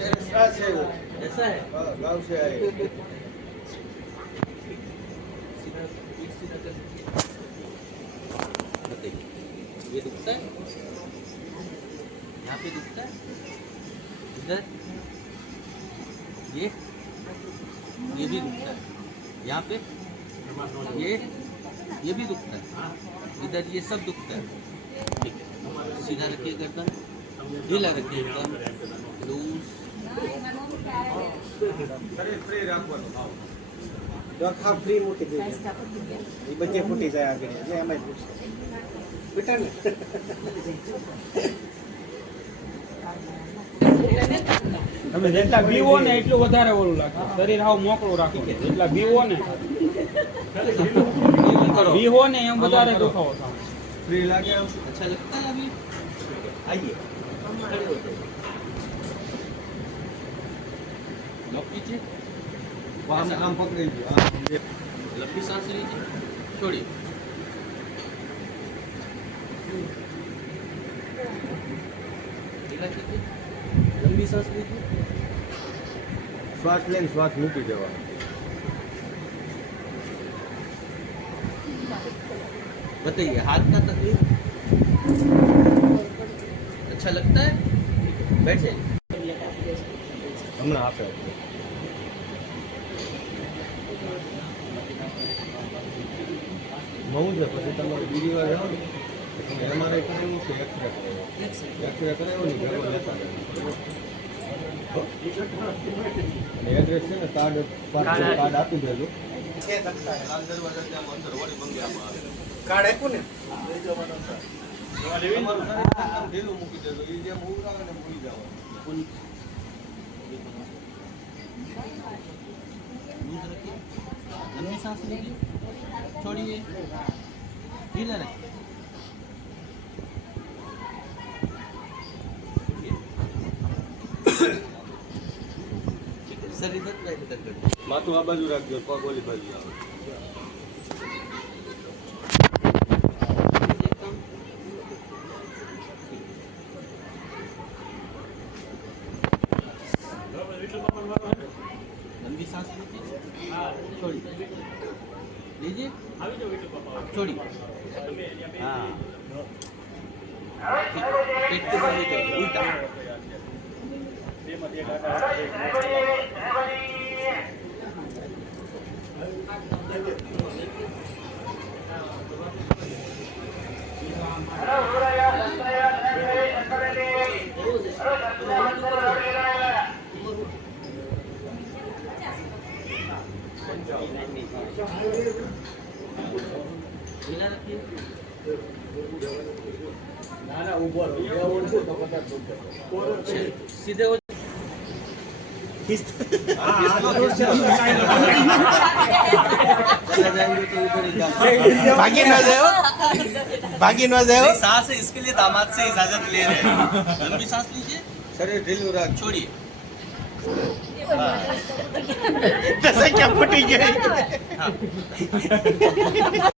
ऐसा है गाँव से आए। सीधा कर बताइए, ये दुखता है, यहाँ पे दुखता है, इधर ये भी दुखता है, यहाँ पे ये भी दुखता है, इधर ये सब दुखता है। ठीक है, सीधा रखिए गर्दन, ढीला रखिए एकदम, लूज। આખા ફ્રી મૂકી દીધી એ બચે ફૂટી જાય આગળ એટલે એમ જ પૂછશે બેટા ને તમે જેટલા બીવો ને એટલું વધારે ઓલું લાગે શરીર હાવ મોકળું રાખો જેટલા બીવો ને બીવો ને એમ વધારે દુખાવો થાય ફ્રી લાગે अच्छा लगता है अभी? आइए, खड़े हो जाइए, लॉक कीजिए, આમ આમ પકડી ગયો लंबी सांस लीजिए, छोड़िए, ढीला कीजिए, लंबी सांस लीजिए, શ્વાસ લઈને શ્વાસ મૂકી દેવાનો बताइए हाथ का तकलीफ अच्छा लगता है? बैठ जाइए। હમણાં આપે નવું છે પછી તમારે બીજી વાર આવો ને એમઆરઆઈ કરાવ્યું કે એક્સરે કરાવ્યો એક્સરે કરાવ્યો ને ભેગો લેતા અને એડ્રેસ છે ને કાર્ડ આપી દેજો કાર્ડ આપ્યું ને ઢીલું મૂકી દેજો એ જેમ ઉગરાવે ને ભૂલી જાવ लूज रखिए, लंबी सांस लीजिए, छोड़िए, ढीला रखिए, सर इधर का इधर कर માથું આ બાજુ રાખજો પગ ઓલી બાજુ આવે लंबी सांस लीजिए, छोड़िए, लीजिए, छोड़िए, हाँ, ठीक है, पेट के बाजू जाइए, उल्टा, ढीला रखिए, सीधे हो ભાગી ન જાય सांस है इसके लिए दामाद से इजाजत ले रहे हैं। लंबी सांस लीजिए, શરીર ઢીલું રાખ छोड़िए, क्या फूटी गई हाँ